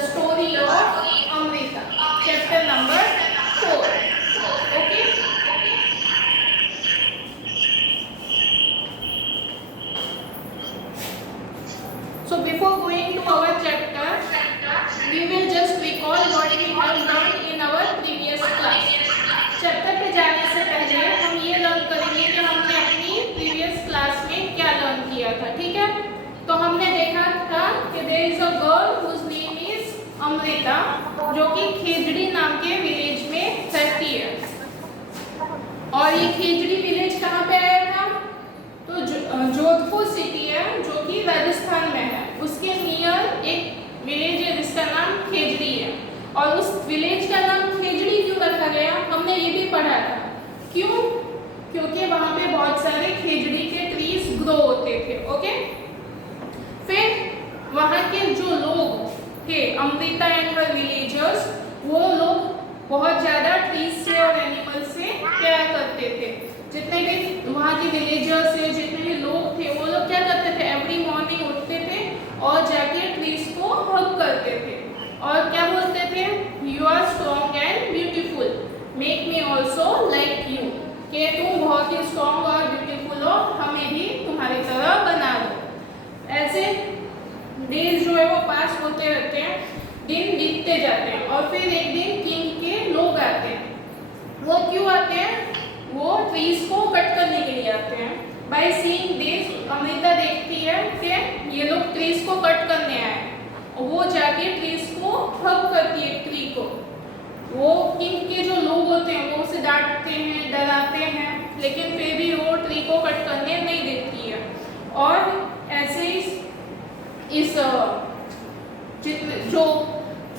story of Amrita, chapter number 4. Okay. So before going to our chapter, we will just recall what we have learned in our previous class. Chapter पे जाने से पहले हम ये learn करेंगे कि हमने अपनी प्रीवियस क्लास में क्या लर्न किया था, ठीक है। तो हमने देखा था कि there is a girl whose name is Amrita, जो कि खेजड़ी नाम के विलेज में रहती है। और ये खेजड़ी विलेज कहाँ पे आया था? तो जोधपुर सिटी है, जो कि राजस्थान में है। उसके नियर एक विलेज है जिसका नाम खेजड़ी है। और उस विलेज का नाम खेजड़ी क्यों रखा गया, हमने ये भी पढ़ा था। क्यों? क्योंकि वहाँ पे बहुत सारे खेजड़ी के ट्रीज ग्रो होते थे। ओके। फिर वहाँ के जो लोग थे, अमृता एंड हर विलेजर्स, वो लोग बहुत ज़्यादा ट्रीज से और एनिमल से प्यार करते थे। जितने भी वहाँ के विलेजर्स थे, जितने भी लोग थे, वो लोग क्या करते थे? एवरी मॉर्निंग उठते थे और जाके ट्रीज को हग करते थे और क्या बोलते थे? You are strong and beautiful, make me also like you, कि तुम बहुत ही स्ट्रॉन्ग और ब्यूटीफुल हो, हमें भी तुम्हारी तरह बना दो। ऐसे डेज जो है वो पास होते रहते हैं, दिन बीतते जाते हैं और फिर एक दिन किंग के लोग आते हैं। वो क्यों आते हैं? वो ट्रीज को कट करने के लिए आते हैं। बाय सीइंग दिस, अमृता देखती है कि ये लोग ट्रीज को कट करने आए। वो जाके ट्रीज को हग करती है, ट्री को। वो किंग के जो लोग होते हैं वो उसे डांटते हैं, डराते हैं, लेकिन फिर भी वो ट्री को कट करने नहीं देती है। और ऐसे इस जो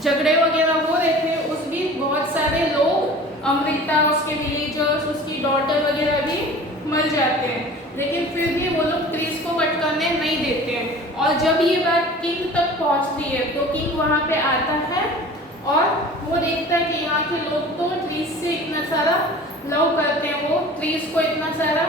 झगड़े वगैरह हो रहे थे, उस भी बहुत सारे लोग, अमृता, उसके विलेजर्स, उसकी डॉटर वगैरह भी मर जाते हैं, लेकिन फिर भी वो लोग ट्रीज को कट करने नहीं देते हैं। और जब ये बात किंग तक पहुंचती है तो किंग वहाँ पे आता है और वो देखता है कि यहाँ के लोग तो ट्रीज से इतना सारा लव करते हैं, वो ट्रीज को इतना सारा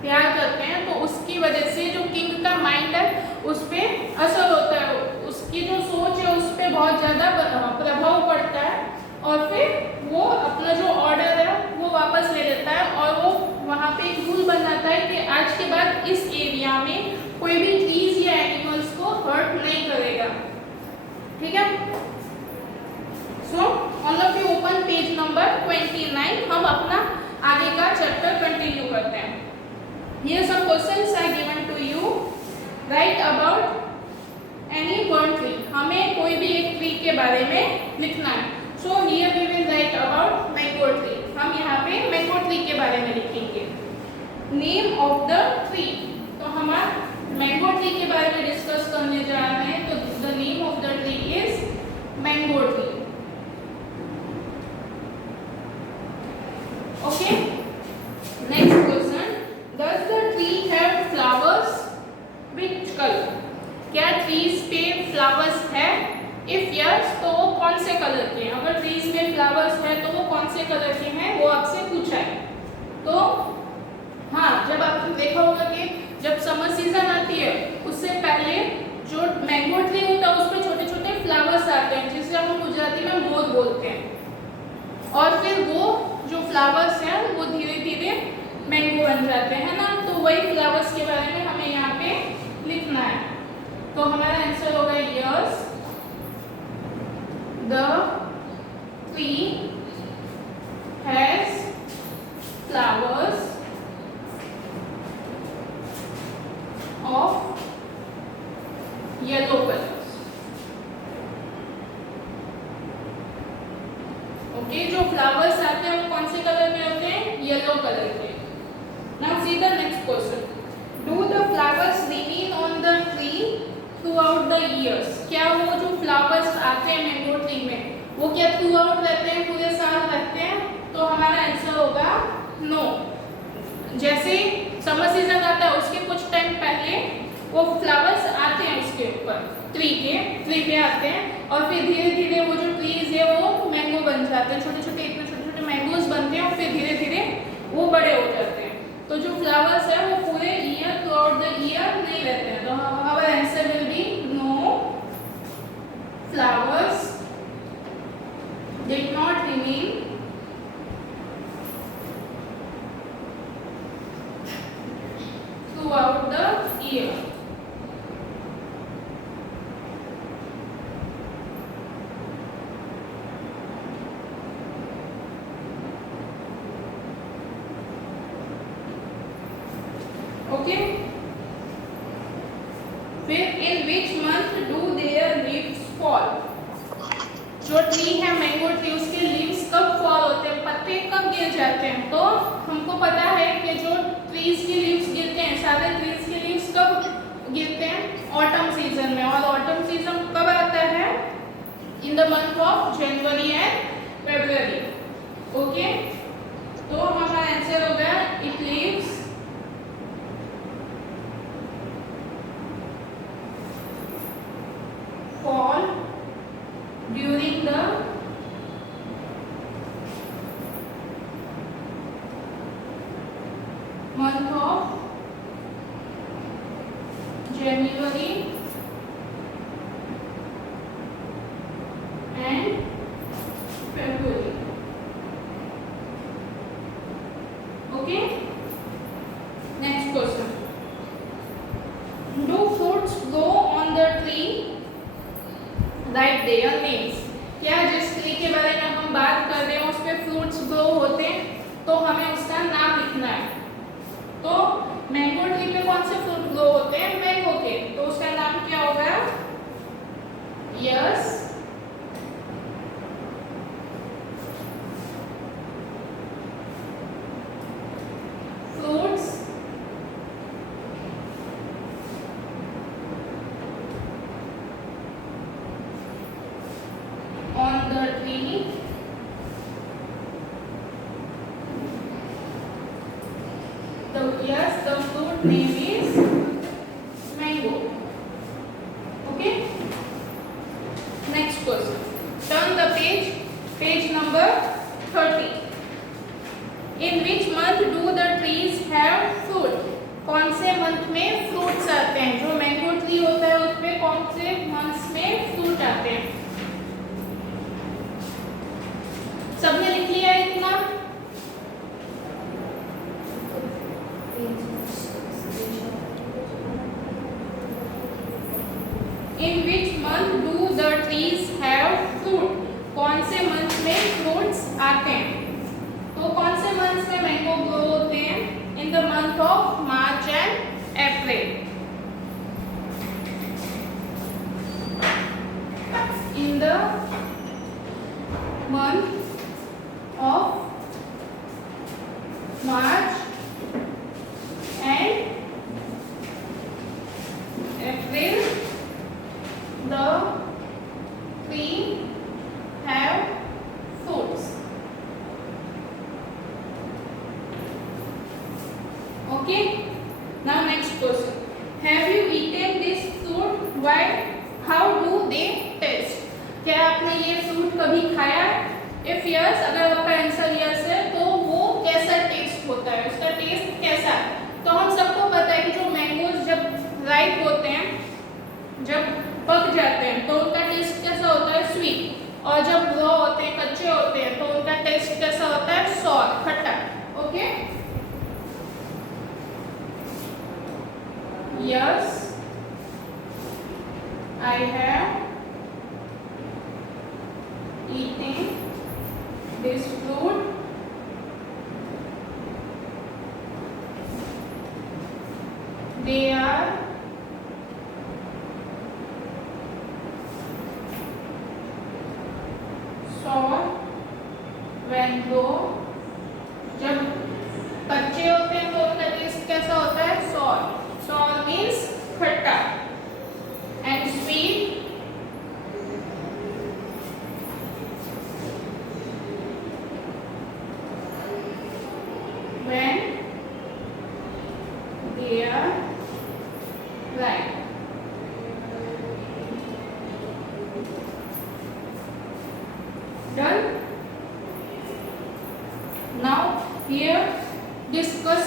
प्यार करते हैं, तो उसकी वजह से जो किंग का माइंड है उस पर असर होता है, उसकी जो सोच है उस पर बहुत ज़्यादा प्रभाव पड़ता है। और फिर वो अपना जो ऑर्डर है वो वापस ले लेता है और वो वहाँ पे एक रूल बनाता है कि आज के बाद इस एरिया में कोई भी ट्रीज या एनिमल्स को हर्ट नहीं करेगा, ठीक है। So all of you open page number 29। हम अपना आगे का चैप्टर कंटिन्यू करते हैं। Here some questions are given to you. Write about any one tree. हमें कोई भी एक ट्री के बारे में लिखना है। So here we will write about mango tree. हम यहाँ पे मैंगो ट्री के बारे में लिखेंगे। Name of the tree. तो हम मैंगो ट्री के बारे में डिस्कस करने जा रहे हैं। तो the name of the tree is mango tree. Okay. Next question. Does the tree have flowers? Which color? क्या ट्रीज पे फ्लावर्स है? If yes, तो वो कौन से कलर के हैं? अगर ट्रीज में फ्लावर्स है तो वो कौन से कलर के हैं, वो आपसे पूछा है। तो हाँ, जब आपने देखा होगा कि जब समर सीजन आती है उससे पहले जो मैंगो ट्री होता है उस पर छोटे छोटे फ्लावर्स आते हैं, जिसे हम गुजराती में मोर बोलते हैं। और फिर वो जो फ्लावर्स हैं वो धीरे धीरे मैंगो बन जाते हैं ना, तो वही फ्लावर्स के बारे में हमें यहाँ पे लिखना है। तो हमारा आंसर होगा yes, the tree has flowers of yellow colours. Okay, जो फ्लावर्स आते हैं वो कौन से कलर में होते हैं? येलो कलर के। Now see the next question. Do the flowers remain on the tree throughout the years? क्या वो जो flowers आते हैं मैंगो ट्री में वो क्या throughout रहते हैं, पूरे साल रहते हैं? तो हमारा आंसर होगा नो। जैसे समर सीजन आता है उसके कुछ टाइम पहले वो फ्लावर्स आते हैं उसके ऊपर, ट्री पे आते हैं और फिर धीरे धीरे वो जो ट्रीज है वो मैंगो बन जाते हैं, छोटे छोटे इतने छोटे छोटे मैंगोज बनते हैं और फिर धीरे धीरे वो बड़े हो जाते हैं। तो जो फ्लावर्स है वो पूरे year throughout the year नहीं रहते हैं। तो हमारा answer will be no, flowers did not remain throughout the year. Okay. फिर in which month do their leaves fall? जो ट्री है मैंगो ट्री उसके लीव्स कब फॉल होते हैं, पत्ते कब गिर जाते हैं? तो हमको पता है कि जो ट्रीज की लीव्स गिरते हैं, सारे ट्रीज की लीव्स कब गिरते हैं? ऑटम सीजन में। और ऑटम सीजन कब आता है? In the month of January and February. Okay, तो हमारा आंसर होगा it leaves fall during the month of January and February. Okay, next question. Do fruits grow on the tree? Right their names. क्या जिस tree के बारे में हम बात कर रहे हैं उस पे फ्रूट्स ग्रो होते हैं, तो हमें उसका नाम लिखना है। तो मैंगो ट्री पे कौन से फ्रूट ग्रो होते हैं? मैंगो के। तो उसका नाम क्या होगा? Yes, fruits on the tree the fruit name is mango. Okay, next question. Turn the page number 30. In which month do the trees have fruit? कौन से मंथ में फ्रूट्स आते हैं? जो मैंगो ट्री होता है उसमें कौन से मंथ्स में फ्रूट आते हैं? सबने लिख लिया इतना? In which month do the trees have fruit? कौन से मंथ में फ्रूट्स आते हैं? तो कौन से मंथ में मैंगो ग्रो होते हैं? In the month of March and April. In the month of March and April, the tree have fruits. Okay, now next question. Have you eaten this fruit? Why? How do they taste? क्या आपने ये fruit कभी खाया? If yes, अगर आपका answer yes है तो वो कैसा टेस्ट होता है, उसका टेस्ट कैसा है? तो हम सबको पता है कि जो मैंगोज जब राइप होते हैं, जब पक जाते हैं तो उनका टेस्ट कैसा होता है? स्वीट। और जब रॉ होते हैं, कच्चे होते हैं, तो उनका टेस्ट कैसा होता है? सॉर, खट्टा। Okay, yes, I have eaten this fruit. They are sour when raw. जब कच्चे होते हैं तो उनका टेस्ट कैसा होता है? sour. Sour means खट्टा। And sweet when they are ripe. Done. Now here discuss,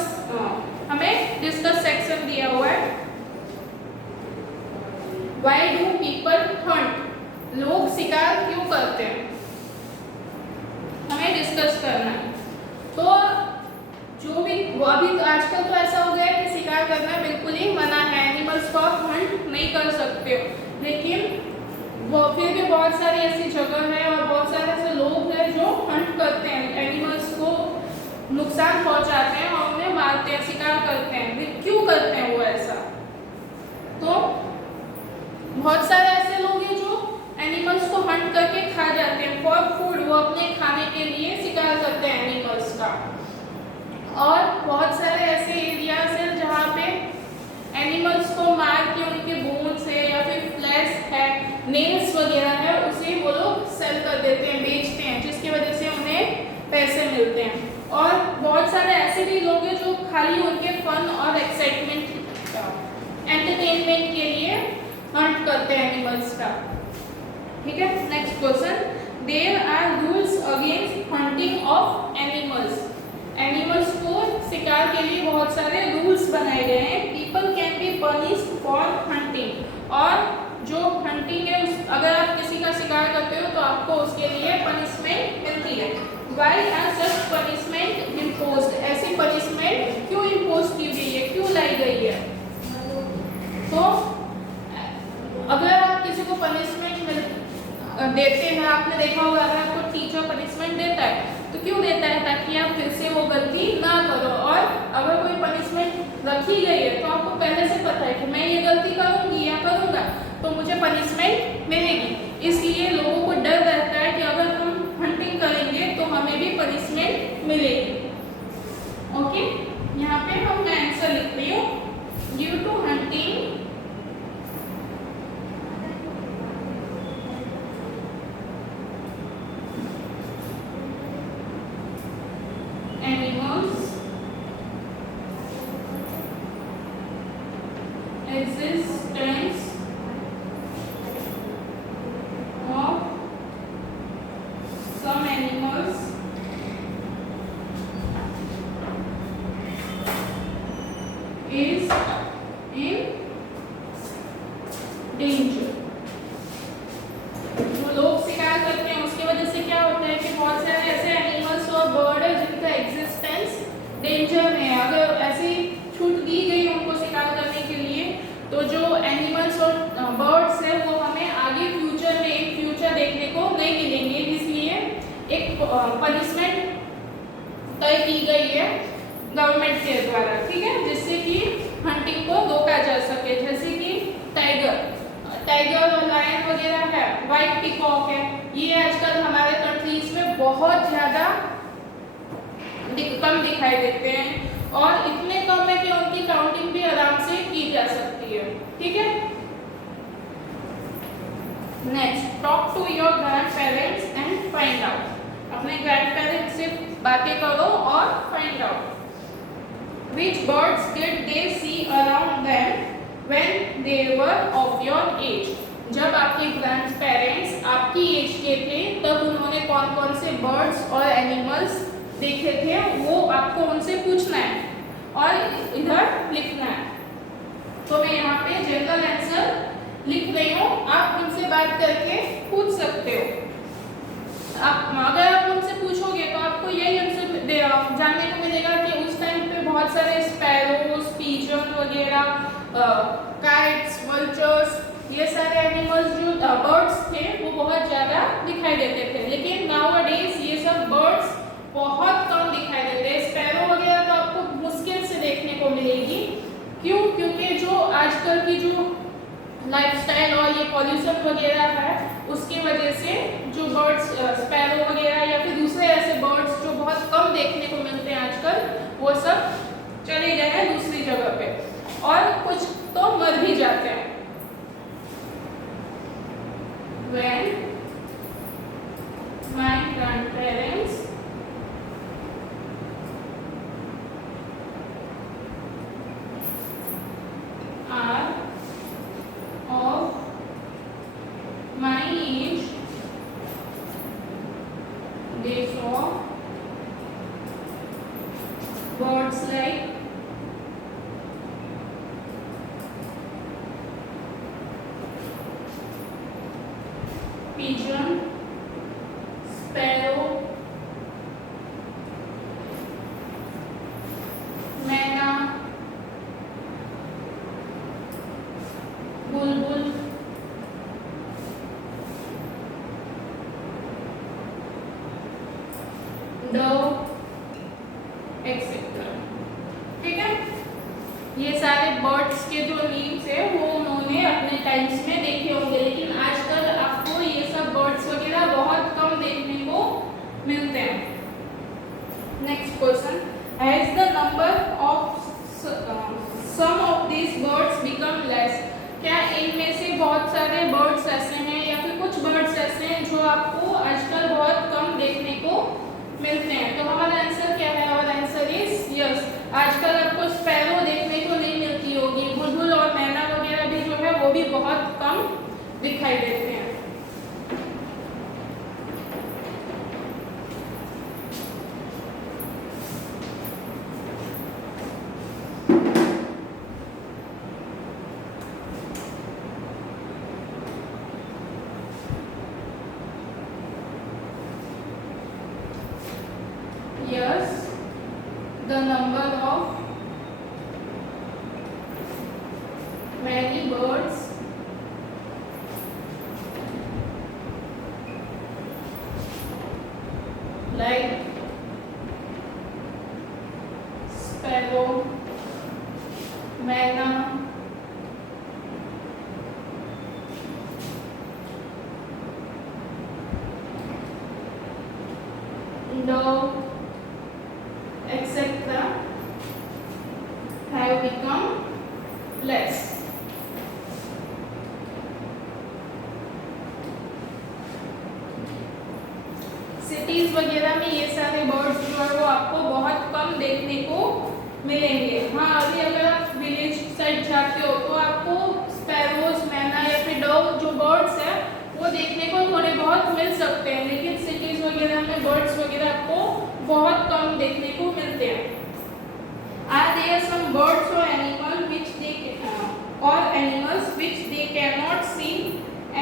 हमें discuss section दिया हुआ है. Why do people hunt? लोग शिकार क्यों करते हैं, हमें डिस्कस करना है। तो जो भी वो अभी आजकल तो ऐसा हो गया है कि शिकार करना बिल्कुल ही मना है, एनिमल्स को आप हंट नहीं कर सकते हो, लेकिन वो फिर भी बहुत सारी ऐसी जगह है और बहुत सारे ऐसे लोग हैं जो हंट करते हैं, एनिमल्स को नुकसान पहुंचाते हैं और उन्हें मारते हैं, शिकार करते हैं। वे क्यों करते हैं वो ऐसा? तो बहुत सारे ऐसे लोग हैं जो एनिमल्स को हंट करके खा जाते हैं फॉर फूड, वो अपने खाने के लिए शिकार करते हैं एनिमल्स का। और बहुत सारे ऐसे एरियाज हैं जहाँ पे एनिमल्स को मार के उनके बोन्स है या फिर फ्लैश है, नेल्स वगैरह है, उसे वो लोग सेल कर देते हैं, बेचते हैं, जिसकी वजह से उन्हें पैसे मिलते हैं। और बहुत सारे ऐसे भी लोग हैं जो खाली उनके फन और एक्साइटमेंट, एंटरटेनमेंट के लिए हंट करते हैं एनिमल्स का। ठीक है, next question, there are rules against hunting of animals. Animals को शिकार के लिए बहुत सारे रूल्स बनाए गए हैं। People can be punished for hunting, और जो हंटिंग है अगर आप किसी का शिकार करते हो तो आपको उसके लिए पनिशमेंट मिलती है। Why are such punishment imposed, ऐसी पनिशमेंट क्यों इम्पोज की गई है, क्यों लाई गई है? तो अगर आप किसी को पनिशमेंट देते हैं, आपने देखा होगा अगर आपको टीचर पनिशमेंट देता है तो क्यों देता है? ताकि आप फिर से वो गलती ना करो। और अगर कोई पनिशमेंट रखी गई है तो आपको पहले से पता है कि मैं ये गलती करूंगी या करूंगा तो मुझे पनिशमेंट मिलेगी, इसलिए लोगों को डर रहता है कि अगर हम हंटिंग करेंगे तो हमें भी पनिशमेंट मिलेगी। ओके, यहाँ पे हम मैं आंसर लिख रही हूँ, due to hunting animals existence of some animals is in danger। जो लोग शिकार करते हैं उसकी वजह से क्या होता है कि बहुत सारे ऐसे एनिमल्स और बर्ड है जिनका एग्जिस्टेंस डेंजर में है। अगर ऐसी छूट दी गई उनको शिकार करने के लिए तो जो एनिमल्स और बर्ड्स है वो हमें आगे फ्यूचर में एक फ्यूचर देखने को नहीं मिलेंगे, इसलिए एक पनिशमेंट तय की गई है गवर्नमेंट के द्वारा। ठीक है, जिससे कि हंटिंग को रोका जा सके, जैसे कि टाइगर और लायन वगैरह है, व्हाइट पीकॉक है, ये आजकल हमारे कंट्रीज में बहुत ज़्यादा कम दिखाई देते हैं और इतने कम है कि उनकी काउंटिंग भी आराम से की जा सकती है। ठीक है, next, talk to your grandparents and find out. अपने ग्रैंड पेरेंट्स से बातें करो और find out which birds did they see around them when they were of your age। जब आपके ग्रैंड पेरेंट्स आपकी एज के थे तब उन्होंने कौन कौन से बर्ड्स और एनिमल्स देखे थे, वो आपको उनसे पूछना है और इधर लिखना है। तो मैं यहाँ पे जनरल आंसर लिख रही हूँ, आप उनसे बात करके पूछ सकते हो। आप अगर आप उनसे पूछोगे तो आपको यही आंसर जानने को मिलेगा कि उस टाइम पे बहुत सारे स्पैरोज, पिजन वगैरह, काइट्स, वल्चर्स, ये सारे एनिमल्स जो बर्ड्स थे वो बहुत ज़्यादा दिखाई देते थे, लेकिन नाउअडेज ये सब बर्ड्स बहुत कम दिखाई देते हैं। स्पैरो वगैरह तो आपको मुश्किल से देखने को मिलेगी। क्यों? क्योंकि जो आजकल की जो लाइफस्टाइल और ये पॉल्यूशन वगैरह है उसकी वजह से जो बर्ड्स, स्पैरो वगैरह या फिर दूसरे ऐसे बर्ड्स जो बहुत कम देखने को मिलते हैं आजकल, वो सब चले गए हैं दूसरी जगह पे और कुछ तो मर भी जाते हैं। When my grandparents are of my age, they saw birds like etcetera. ठीक है, ये सारे बर्ड्स के जो नेम्स है वो उन्होंने अपने टाइम्स में देखे होंगे, लेकिन आजकल आपको ये सब बर्ड्स वगैरह बहुत कम देखने को मिलते हैं। Next question, has the number of some of this birds become less? क्या इनमें से बहुत सारे बर्ड्स ऐसे हैं या फिर कुछ बर्ड्स ऐसे हैं जो आपको आजकल बहुत कम देखने को मिलते हैं? तो हमारा आंसर क्या है? और आंसर इज यस। आजकल आपको स्पैरो देखने को नहीं मिलती होगी, बुलबुल और मैना वगैरह भी जो है वो भी बहुत कम दिखाई देते हैं। Yes, the number of many birds like sparrow, मैना, dove, etc. have become less. Cities वगैरह में ये सारे बर्ड्स जो है वो आपको बहुत कम देखने को मिलेंगे। हाँ, अभी अगर आप विलेज साइड जाते हो तो आपको स्पैरोज, मैना या फिर डव जो बर्ड्स है वो देखने को थोड़े बहुत मिल सकते हैं, लेकिन सिटीज वगैरह में बर्ड्स वगैरह आपको बहुत कम देखने को मिलते हैं। Are there some birds or animals which they cannot see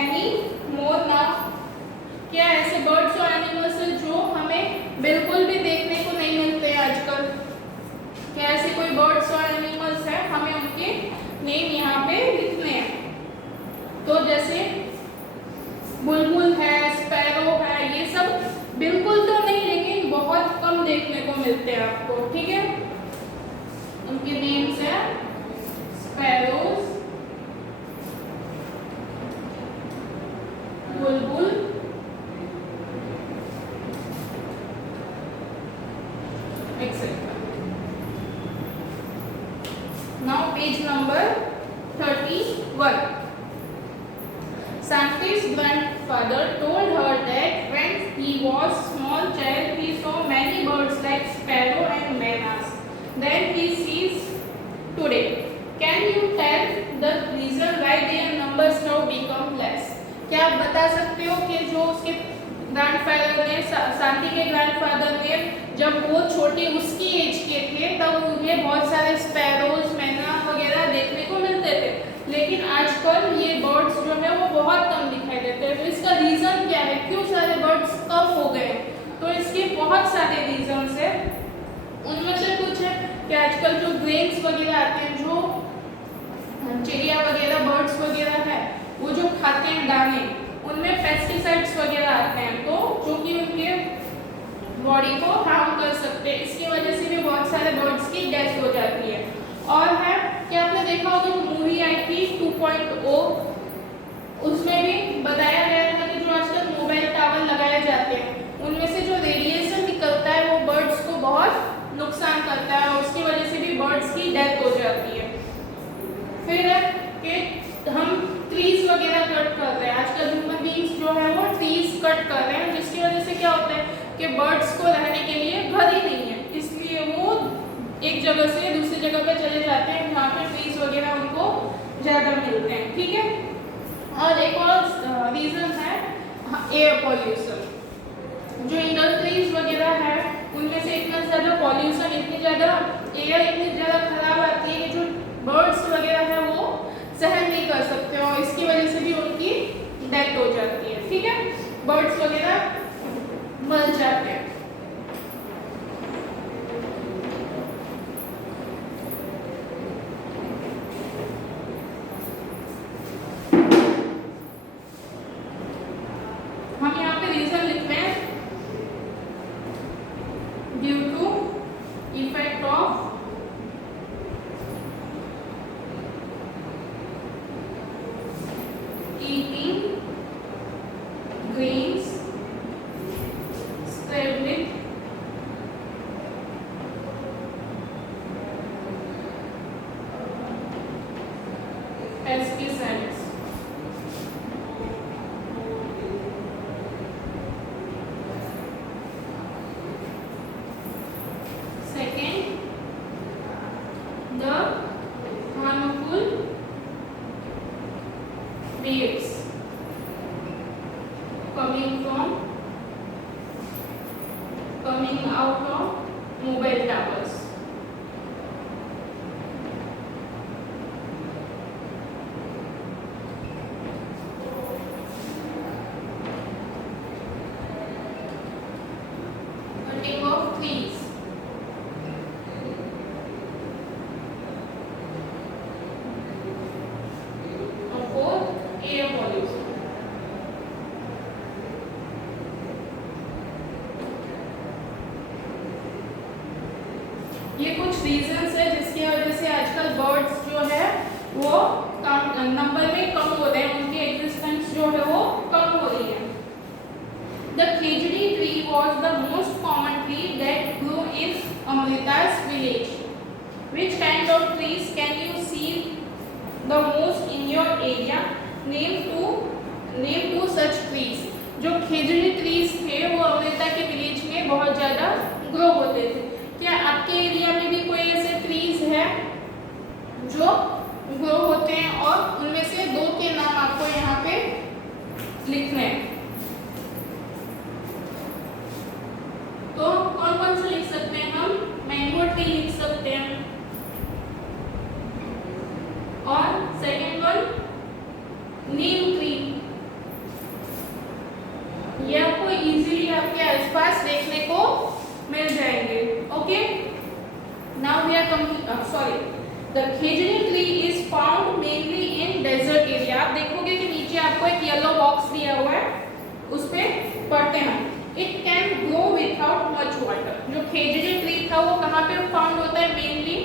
any more now? क्या ऐसे बर्ड्स और एनिमल्स हैं जो हमें बिल्कुल भी देखने को नहीं मिलते हैं आजकल? क्या ऐसे कोई बर्ड्स और एनिमल्स हैं? हमें उनके नेम यहाँ पे लिखने हैं। तो जैसे बुलबुल है, स्पैरो है, ये सब बिल्कुल तो नहीं लेकिन बहुत कम देखने को मिलते हैं आपको। ठीक है, उनके नेम्स है sparrows, Bulbul, etc. Now page number 31. Santi's grandfather told her that when he was small child he saw many birds like sparrow and manas that he sees today. Can you tell the reason why their numbers now become less? क्या आप बता सकते हो कि जो उसके grandfather ने, शांति के ग्रैंडफादर ने, जब वो छोटे उसकी एज के थे तब उन्हें बहुत सारे स्पैरोज, मैना वगैरह देखने को मिलते थे, लेकिन आजकल ये बर्ड्स जो है वो बहुत कम दिखाई देते हैं। तो इसका रीज़न क्या है, क्यों सारे बर्ड्स कम हो गए? तो इसके बहुत सारे रीजंस है। उनमें से कुछ है कि आजकल जो ग्रेन्स वगैरह आते हैं, जो चिड़िया वगैरह, बर्ड्स वगैरह है, वो जो खाते हैं दाने, उनमें पेस्टिसाइड्स वगैरह आते हैं, तो जो कि उनके बॉडी को हार्म कर सकते हैं। इसकी वजह से भी बहुत सारे बर्ड्स की डेथ हो जाती है। और है कि आपने देखा होगा जो मूवी आई थी 2.0, उसमें भी बताया गया था कि जो आजकल मोबाइल टावर लगाए जाते हैं उनमें से जो रेडिएशन निकलता है वो बर्ड्स को बहुत नुकसान करता है और उसकी वजह से भी बर्ड्स की डेथ हो जाती है। फिर है कि हम ट्रीज वगैरह कट कर रहे हैं, आजकल ह्यूमन बीइंग्स जो है वो ट्रीज कट कर रहे हैं, जिसकी वजह से क्या होता है कि बर्ड्स को रहने के लिए घर ही नहीं है, इसलिए वो एक जगह से दूसरी जगह पे चले जाते हैं जहाँ पे ट्रीज वगैरह उनको ज़्यादा मिलते हैं। ठीक है, और एक और रीज़न है एयर पॉल्यूशन। जो इंडस्ट्रीज वगैरह है उनमें से इतना ज़्यादा पॉल्यूशन, इतनी ज़्यादा एयर इतनी ज़्यादा खराब आती है कि जो बर्ड्स वगैरह है वो सहन नहीं कर सकते और इसकी वजह से भी उनकी डेथ हो जाती है। ठीक है, बर्ड्स वगैरह मर जाते हैं। हम यहाँ पे रीजन लिख रहे हैं due to effect flowers. Cutting of trees. And fourth, air pollution. ये कुछ रीजंस है जिसकी वजह से आजकल बर्ड्स जो है वो कम नंबर में कम हो रहे हैं, उनकी एग्जिस्टेंस जो है वो कम हो रही है. The khejdi tree was the most common tree that grew in Amrita's village. Which kind of trees can you see the most in your area? Name two such trees. जो खेजड़ी ट्रीज थे वो अमृता के विलेज में बहुत ज़्यादा grow होते थे. क्या आपके एरिया में भी कोई ऐसे ट्रीज है जो ग्रो होते हैं और उनमें से दो के नाम आपको यहाँ पे लिखने हैं? तो कौन कौन से लिख सकते हैं हम? मैंगो ट्री लिख सकते हैं और सेकेंड वन नीम ट्री. ये आपको इजीली आपके आसपास देखने को मिल जाएंगे. Okay, now we are sorry the khejri tree is found mainly in desert area. आप देखोगे कि नीचे आपको एक येलो बॉक्स दिया हुआ है, उस पे पढ़ते हैं. It can grow without much water. जो खेजड़ी ट्री था वो कहाँ पे फाउंड होता है? मेनली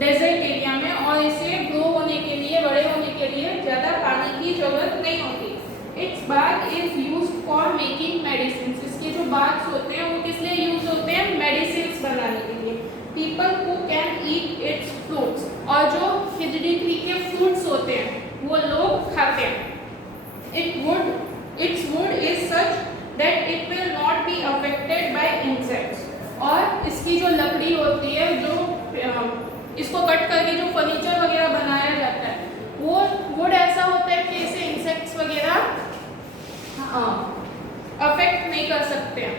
डेजर्ट एरिया में, और इसे ग्रो होने के लिए, बड़े होने के लिए ज़्यादा पानी की जरूरत नहीं होती. It's bark is used for making medicine. इसके जो barks होते हैं वो किस लिए यूज होते हैं? मेडिसिन बनाने के लिए. People who can eat its fruits. और जो खिजड़ी ट्री के फ्रूट्स होते हैं वो लोग खाते हैं. It's would is such that it will not be affected by insects. और इसकी जो लकड़ी होती है, जो इसको कट करके जो फर्नीचर वगैरह बनाया जाता है, वो वुड ऐसा होता है कि इसे इंसेक्ट्स वगैरह अफेक्ट नहीं कर सकते हैं.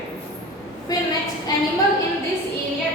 फिर next, animal in this area